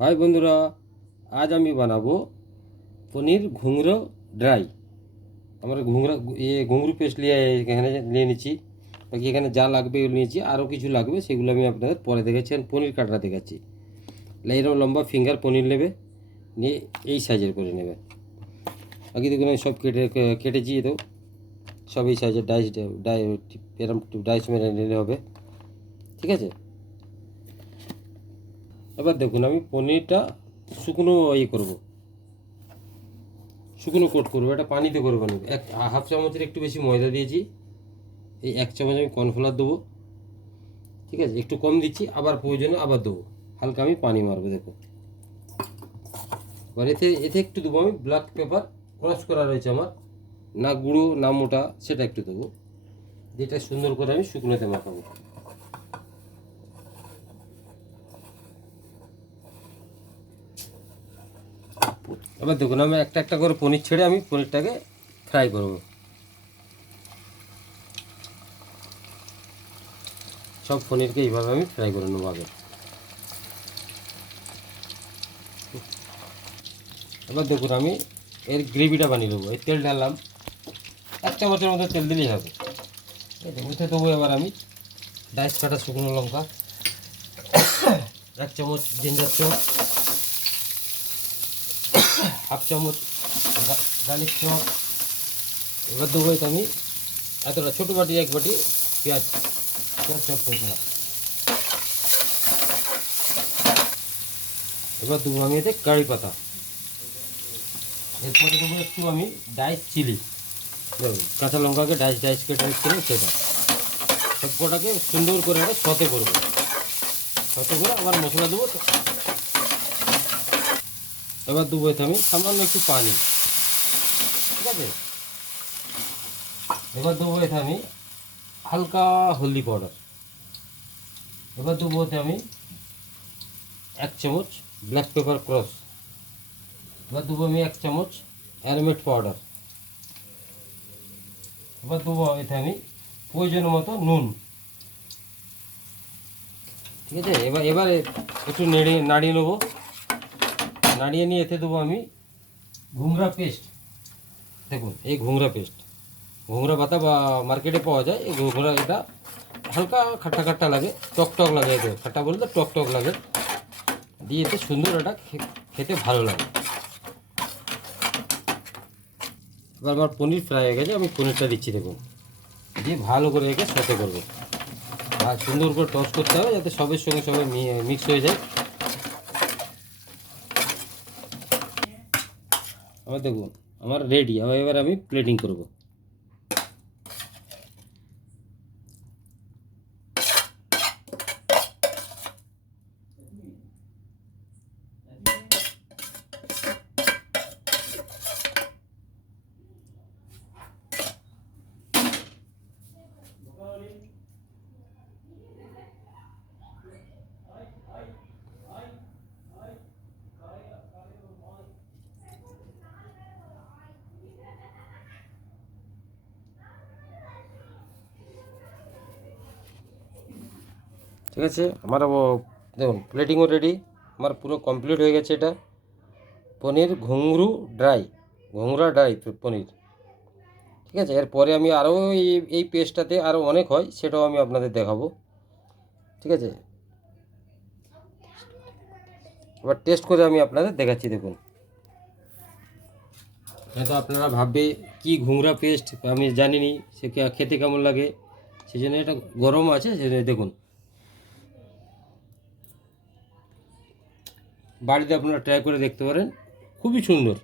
High বন্ধুরা, আজ আমি বানাবো পনির ঘুংরো ড্রাই। আমরা ঘুংরু পেস্ট এখানে নিয়ে নিচ্ছি। বাকি এখানে যা লাগবে এগুলো নিয়েছি, আরও কিছু লাগবে সেগুলো আমি আপনাদের পরে দেখাচ্ছি। আর পনির কাটা দেখাচ্ছি। এরকম লম্বা ফিঙ্গার পনির নেবে, নিয়ে এই সাইজের করে নেবে। বাকি দেখুন আমি সব কেটেছি, তো সব এই সাইজের এরকম ডাইস মেরে নিলে হবে। ঠিক আছে, এবার দেখুন আমি পনিরটা শুকনো করবো, শুকনো কোট করবো। এটা পানিতে করবো না। হাফ চামচের একটু বেশি ময়দা দিয়েছি। এই 1 চামচ আমি কর্নফ্লাওয়ার দেবো। ঠিক আছে, একটু কম দিচ্ছি, আবার প্রয়োজনে আবার দেবো। হালকা আমি পানি মারবো, দেখো। এবার এতে এতে একটু দেবো আমি ব্ল্যাক পেপার, ক্রাশ করা রয়েছে আমার, না গুঁড়ো না মোটা, সেটা একটু দেবো। যেটা সুন্দর করে আমি শুকনোতে মাখাবো। এবার দেখুন আমি একটা একটা করে পনির ছেড়ে আমি পনিরটাকে ফ্রাই করবো। সব পনিরকে এইভাবে আমি ফ্রাই করে নেবো আগে। এবার দেখুন আমি এর গ্রেভিটা বানিয়ে দেবো। এই তেল ঢাললাম, 1 চামচের মতো তেল দিলেই হবে। উঠে দেবো এবার আমি ডাইস কাটা শুকনো লঙ্কা, 1 চামচ জিঞ্জার চপ, হাফ চামচ গার্লিক চপ। এবার দেবো এটা আমি এতটা ছোটো বাটি 1 বাটি পেঁয়াজ চপ করে দিলাম। এবার দেবো আমি এতে কারি পাতা। এরপরে দেবো একটু আমি ডাইস চিলি, কাঁচা লঙ্কাকে ডাইস ডাইস কেটে রেখেছিলাম সেটা। সবকটাকে সুন্দর করে একটা সতে করবো। সতে করে আবার মশলা দেবো। এবার দেবো এতে আমি সামান্য একটু পানি। ঠিক আছে, এবার দেবো এতে আমি হালকা হলদি পাউডার। এবার দেবো এতে আমি 1 চামচ ব্ল্যাক পেপার ক্রাশ। এবার দেবো আমি 1 চামচ অ্যারোমেট পাউডার। এবার দেবো এতে আমি প্রয়োজন মতো নুন। ঠিক আছে, এবারে একটু নাড়িয়ে নেবো। নাড়িয়ে নিয়ে এতে দেবো আমি ঘুংরা পেস্ট। দেখুন এই ঘুংরা পেস্ট, ঘুংরা পাতা বা মার্কেটে পাওয়া যায়। এই ঘুংরা, এটা হালকা খাট্টা খাট্টা লাগে, টক টক লাগে। এতে খাট্টা বলতে টক টক লাগে, দিয়ে এতে সুন্দর এটা খেতে ভালো লাগে। এবার আমার পনির ফ্রাই হয়ে গেছে, আমি পনিরটা দিচ্ছি। দেখুন, দিয়ে ভালো করে একে সতে করবো। আর সুন্দর করে টস করতে হবে যাতে সবের সঙ্গে সবাই মিক্স হয়ে যায়। আবার দেখুন আমার রেডি। এবার আমি প্লেটিং করব। ঠিক আছে, আমার দেখুন প্লেটিংও রেডি। আমার পুরো কমপ্লিট হয়ে গেছে। এটা পনির ঘুংরা ড্রাই পনির। ঠিক আছে, এরপরে আমি আরও এই পেস্টটাতে আরও অনেক হয়, সেটাও আমি আপনাদের দেখাবো। ঠিক আছে, এবার টেস্ট করে আমি আপনাদের দেখাচ্ছি। দেখুন, হয়তো আপনারা ভাববে কি ঘুংরা পেস্ট, আমি জানিনি সে খেতে কেমন লাগে, সেই জন্য এটা গরম আছে। সেজন্য দেখুন, বাড়িতে আপনারা ট্রাই করে দেখতে পারেন, খুবই সুন্দর।